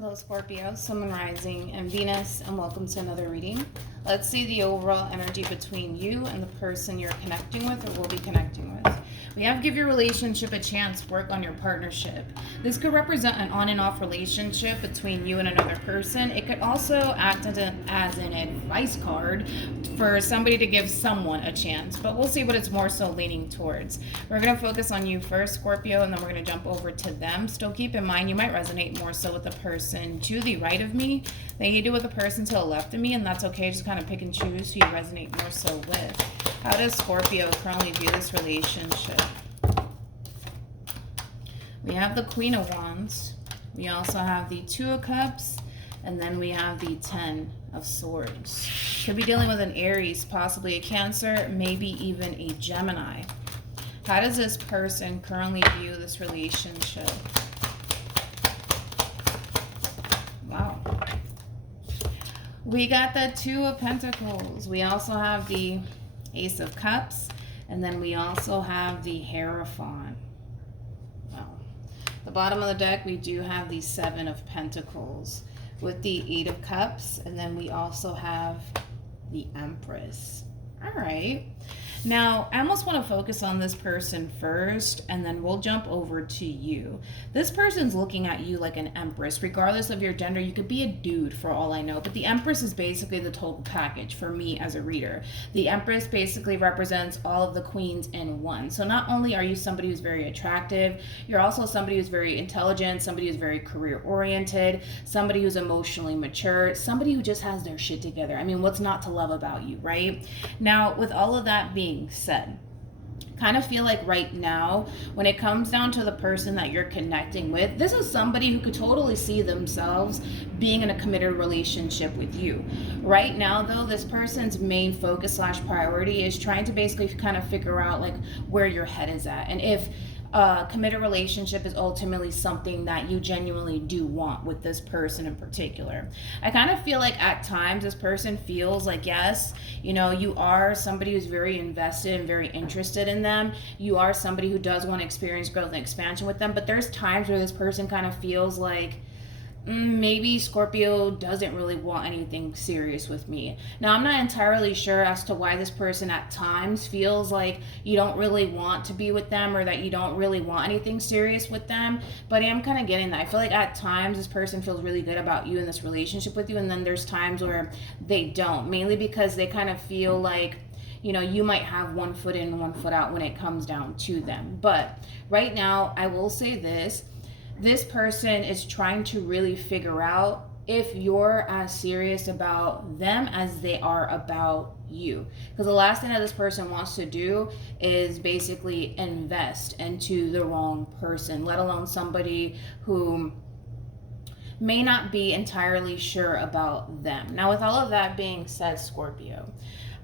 Hello Scorpio, Sun, Moon, Rising, and Venus, and welcome to another reading. Let's see the overall energy between you and the person you're connecting with or will be connecting with. We have give your relationship a chance, work on your partnership. This could represent an on and off relationship between you and another person. It could also act as an advice card for somebody to give someone a chance, but we'll see what it's more so leaning towards. We're going to focus on you first, Scorpio, and then we're going to jump over to them. Still keep in mind you might resonate more so with the person to the right of me than you do with the person to the left of me, and that's okay. Just kind of pick and choose who you resonate more so with. How does Scorpio currently view this relationship? We have the Queen of Wands. We also have the Two of Cups. And then we have the Ten of Swords. Could be dealing with an Aries, possibly a Cancer, maybe even a Gemini. How does this person currently view this relationship? Wow. We got the Two of Pentacles. We also have the Ace of Cups. And then we also have the Hierophant. Wow. The bottom of the deck, we do have the Seven of Pentacles with the Eight of Cups. And then we also have the Empress. All right. Now, I almost want to focus on this person first, and then we'll jump over to you. This person's looking at you like an empress. Regardless of your gender, you could be a dude for all I know, but the empress is basically the total package for me as a reader. The empress basically represents all of the queens in one. So not only are you somebody who's very attractive, you're also somebody who's very intelligent, somebody who's very career-oriented, somebody who's emotionally mature, somebody who just has their shit together. I mean, what's not to love about you, right? Now, with all of that being said, kind of feel like right now, when it comes down to the person that you're connecting with, this is somebody who could totally see themselves being in a committed relationship with you. Right now, though, this person's main focus / priority is trying to basically kind of figure out like where your head is at, and if committed relationship is ultimately something that you genuinely do want with this person in particular. I kind of feel like at times this person feels like, yes, you know, you are somebody who's very invested and very interested in them. You are somebody who does want to experience growth and expansion with them, but there's times where this person kind of feels like, maybe Scorpio doesn't really want anything serious with me. Now, I'm not entirely sure as to why this person at times feels like you don't really want to be with them or that you don't really want anything serious with them, but I am kind of getting that. I feel like at times this person feels really good about you in this relationship with you, and then there's times where they don't, mainly because they kind of feel like, you know, you might have one foot in, one foot out when it comes down to them. But right now, I will say this person is trying to really figure out if you're as serious about them as they are about you. Because the last thing that this person wants to do is basically invest into the wrong person, let alone somebody who may not be entirely sure about them. Now, with all of that being said, Scorpio,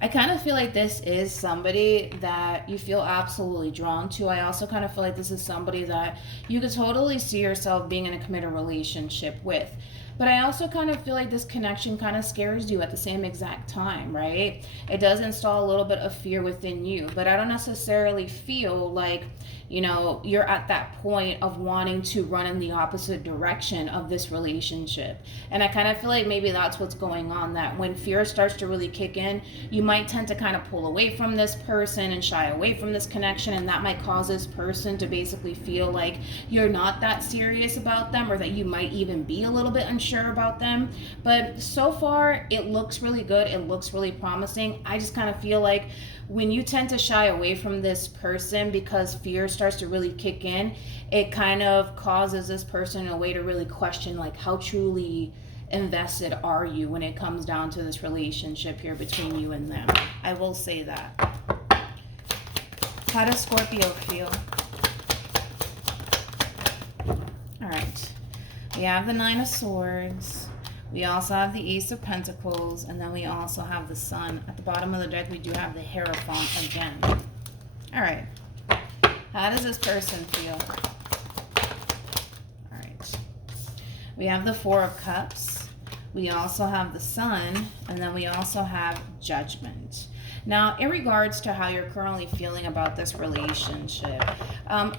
I kind of feel like this is somebody that you feel absolutely drawn to. I also kind of feel like this is somebody that you could totally see yourself being in a committed relationship with. But I also kind of feel like this connection kind of scares you at the same exact time, right? It does install a little bit of fear within you, but I don't necessarily feel like, you know, you're at that point of wanting to run in the opposite direction of this relationship. And I kind of feel like maybe that's what's going on, that when fear starts to really kick in, you might tend to kind of pull away from this person and shy away from this connection, and that might cause this person to basically feel like you're not that serious about them, or that you might even be a little bit unsure about them. But so far, it looks really good. It looks really promising. I just kind of feel like when you tend to shy away from this person because fear starts to really kick in, it kind of causes this person in a way to really question like how truly invested are you when it comes down to this relationship here between you and them. I will say that. How does Scorpio feel? All right. We have the Nine of Swords. We also have the Ace of Pentacles, and then we also have the Sun. At the bottom of the deck, we do have the Hierophant again. All right. How does this person feel? All right. We have the Four of Cups. We also have the Sun, and then we also have Judgment. Now, in regards to how you're currently feeling about this relationship,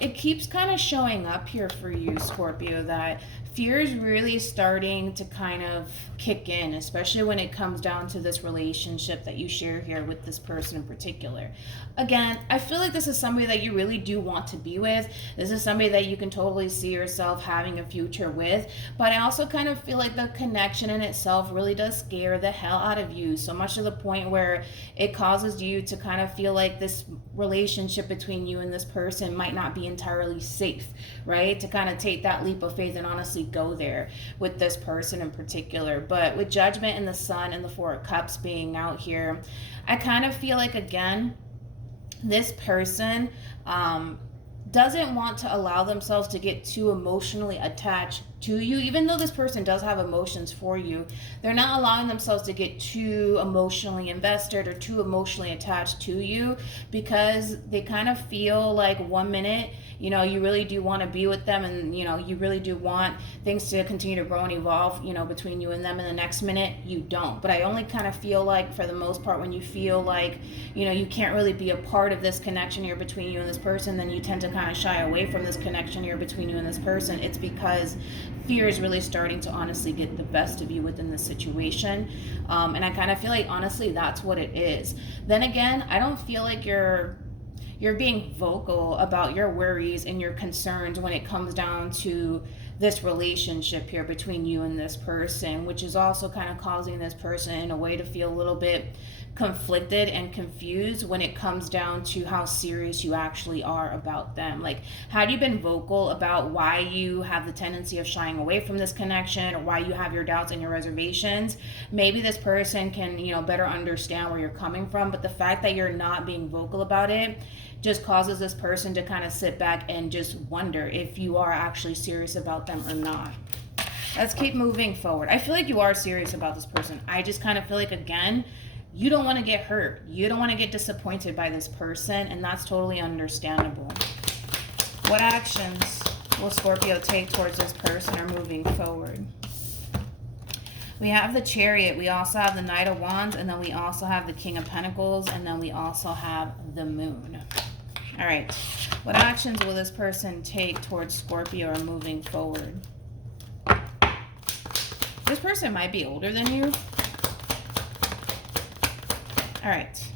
it keeps kind of showing up here for you, Scorpio, that fear is really starting to kind of kick in, especially when it comes down to this relationship that you share here with this person in particular. Again, I feel like this is somebody that you really do want to be with. This is somebody that you can totally see yourself having a future with. But I also kind of feel like the connection in itself really does scare the hell out of you, so much to the point where it causes you to kind of feel like this relationship between you and this person might not be entirely safe, right? To kind of take that leap of faith and honestly go there with this person in particular. But with Judgment and the Sun and the Four of Cups being out here, I kind of feel like, again, this person doesn't want to allow themselves to get too emotionally attached to you. Even though this person does have emotions for you, they're not allowing themselves to get too emotionally invested or too emotionally attached to you, because they kind of feel like 1 minute, you know, you really do want to be with them, and, you know, you really do want things to continue to grow and evolve, you know, between you and them, and the next minute you don't. But I only kind of feel like, for the most part, when you feel like, you know, you can't really be a part of this connection here between you and this person, then you tend to kind of shy away from this connection here between you and this person. It's because fear is really starting to honestly get the best of you within this situation. And I kind of feel like, honestly, that's what it is. Then again, I don't feel like you're being vocal about your worries and your concerns when it comes down to this relationship here between you and this person, which is also kind of causing this person in a way to feel a little bit conflicted and confused when it comes down to how serious you actually are about them. Like, had you been vocal about why you have the tendency of shying away from this connection, or why you have your doubts and your reservations, maybe this person can, you know, better understand where you're coming from. But the fact that you're not being vocal about it just causes this person to kind of sit back and just wonder if you are actually serious about them or not. Let's keep moving forward. I feel like you are serious about this person. I just kind of feel like, again, you don't want to get hurt. You don't want to get disappointed by this person, and that's totally understandable. What actions will Scorpio take towards this person or moving forward? We have the Chariot. We also have the Knight of Wands, and then we also have the King of Pentacles, and then we also have the Moon. All right. What actions will this person take towards Scorpio or moving forward? This person might be older than you. All right.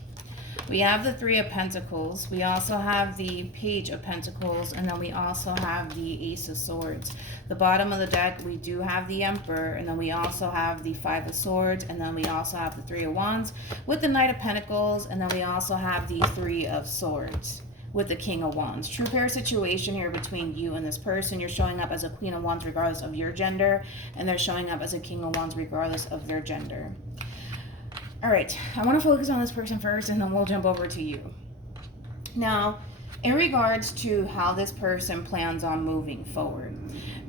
We have the Three of Pentacles. We also have the Page of Pentacles, and then we also have the Ace of Swords. The bottom of the deck, we do have the Emperor, and then we also have the Five of Swords, and then we also have the Three of Wands with the Knight of Pentacles, and then we also have the Three of Swords with the King of Wands. True pair situation here between you and this person. You're showing up as a Queen of Wands regardless of your gender, and they're showing up as a King of Wands regardless of their gender. All right, I want to focus on this person first, and then we'll jump over to you. Now, in regards to how this person plans on moving forward,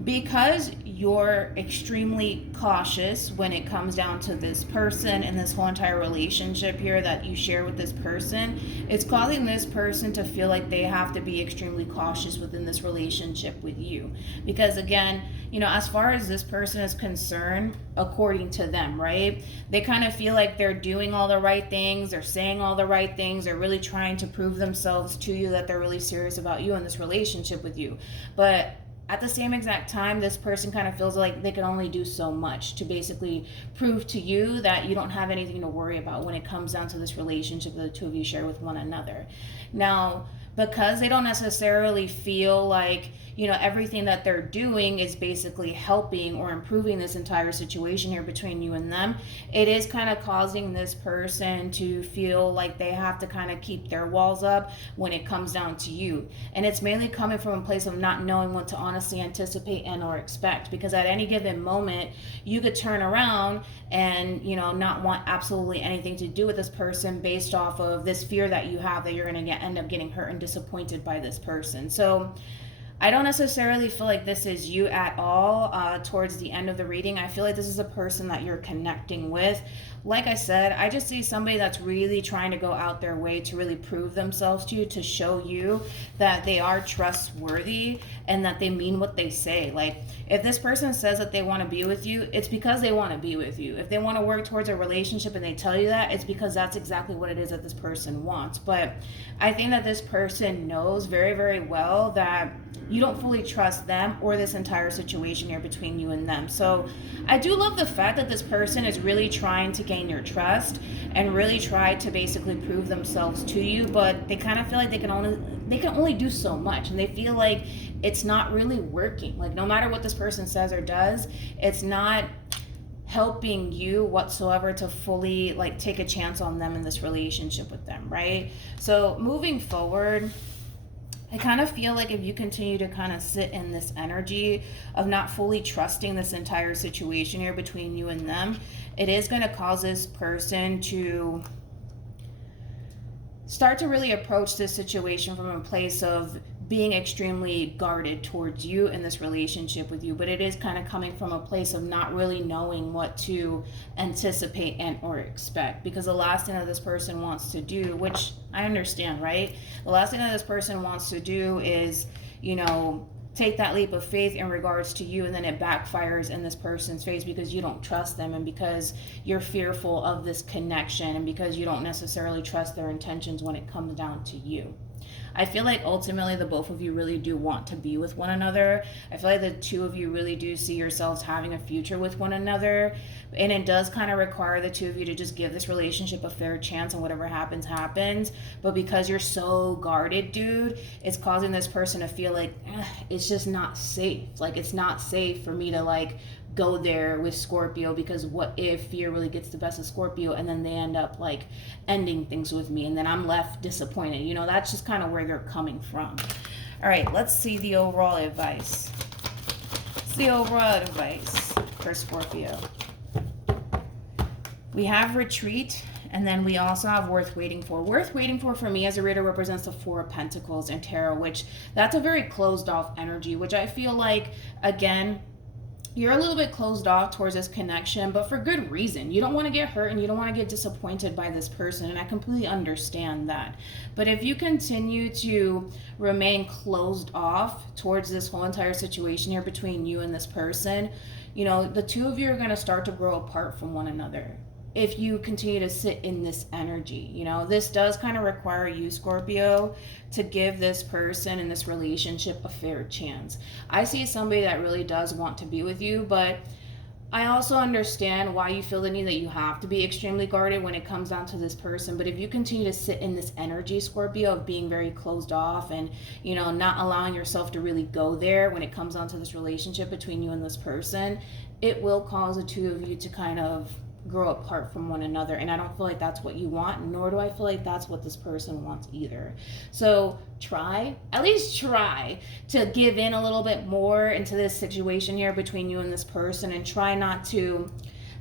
because you're extremely cautious when it comes down to this person and this whole entire relationship here that you share with this person, it's causing this person to feel like they have to be extremely cautious within this relationship with you. Because again, you know, as far as this person is concerned, according to them, right, they kind of feel like they're doing all the right things, they're saying all the right things, they're really trying to prove themselves to you that they're really serious about you and this relationship with you. But at the same exact time, this person kind of feels like they can only do so much to basically prove to you that you don't have anything to worry about when it comes down to this relationship that the two of you share with one another. Now, because they don't necessarily feel like, you know, everything that they're doing is basically helping or improving this entire situation here between you and them, it is kind of causing this person to feel like they have to kind of keep their walls up when it comes down to you. And it's mainly coming from a place of not knowing what to honestly anticipate and or expect, because at any given moment you could turn around and, you know, not want absolutely anything to do with this person based off of this fear that you have that you're going to end up getting hurt and disappointed by this person. So I don't necessarily feel like this is you at all towards the end of the reading. I feel like this is a person that you're connecting with. Like I said, I just see somebody that's really trying to go out their way to really prove themselves to you, to show you that they are trustworthy and that they mean what they say. Like, if this person says that they want to be with you, it's because they want to be with you. If they want to work towards a relationship and they tell you that, it's because that's exactly what it is that this person wants. But I think that this person knows very, very well that you don't fully trust them or this entire situation here between you and them. So I do love the fact that this person is really trying to gain your trust and really try to basically prove themselves to you, but they kind of feel like they can only do so much, and they feel like it's not really working. Like, no matter what this person says or does, it's not helping you whatsoever to fully like take a chance on them in this relationship with them, right? So moving forward, I kind of feel like if you continue to kind of sit in this energy of not fully trusting this entire situation here between you and them, it is going to cause this person to start to really approach this situation from a place of being extremely guarded towards you in this relationship with you. But it is kind of coming from a place of not really knowing what to anticipate and or expect, because the last thing that this person wants to do, which I understand, right? The last thing that this person wants to do is, you know, take that leap of faith in regards to you, and then it backfires in this person's face because you don't trust them, and because you're fearful of this connection, and because you don't necessarily trust their intentions when it comes down to you. I feel like ultimately the both of you really do want to be with one another. I feel like the two of you really do see yourselves having a future with one another. And it does kind of require the two of you to just give this relationship a fair chance, and whatever happens, happens. But because you're so guarded, dude, it's causing this person to feel like it's just not safe. Like, it's not safe for me to like go there with Scorpio, because what if fear really gets the best of Scorpio and then they end up like ending things with me and then I'm left disappointed. You know, that's just kind of where they're coming from. All right, let's see the overall advice. It's the overall advice for Scorpio. We have retreat, and then we also have worth waiting for. Worth waiting for me as a reader represents the Four of Pentacles in tarot, which that's a very closed off energy, which I feel like, again, you're a little bit closed off towards this connection, but for good reason. You don't want to get hurt and you don't want to get disappointed by this person, and I completely understand that. But if you continue to remain closed off towards this whole entire situation here between you and this person, you know, the two of you are going to start to grow apart from one another if you continue to sit in this energy. You know, this does kind of require you, Scorpio, to give this person in this relationship a fair chance. I see somebody that really does want to be with you, but I also understand why you feel the need that you have to be extremely guarded when it comes down to this person. But if you continue to sit in this energy, Scorpio, of being very closed off and, you know, not allowing yourself to really go there when it comes down to this relationship between you and this person, it will cause the two of you to kind of grow apart from one another, and I don't feel like that's what you want, nor do I feel like that's what this person wants either. So at least try to give in a little bit more into this situation here between you and this person, and try not to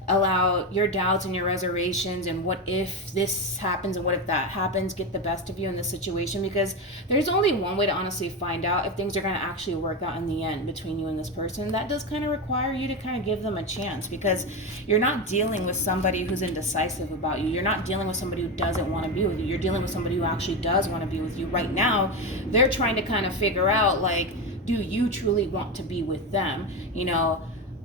allow your doubts and your reservations and what if this happens and what if that happens get the best of you in this situation, because there's only one way to honestly find out if things are going to actually work out in the end between you and this person. That does kind of require you to kind of give them a chance, because you're not dealing with somebody who's indecisive about you. You're not dealing with somebody who doesn't want to be with you. You're dealing with somebody who actually does want to be with you. Right now, they're trying to kind of figure out, like, do you truly want to be with them? You know,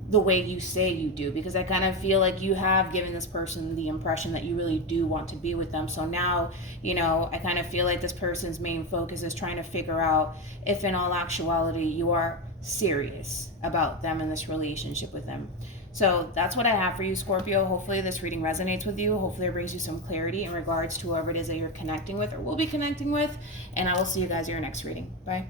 the way you say you do, because I kind of feel like you have given this person the impression that you really do want to be with them. So now, you know, I kind of feel like this person's main focus is trying to figure out if in all actuality you are serious about them and this relationship with them. So that's what I have for you, Scorpio. Hopefully this reading resonates with you. Hopefully it brings you some clarity in regards to whoever it is that you're connecting with or will be connecting with. And I will see you guys in your next reading. Bye.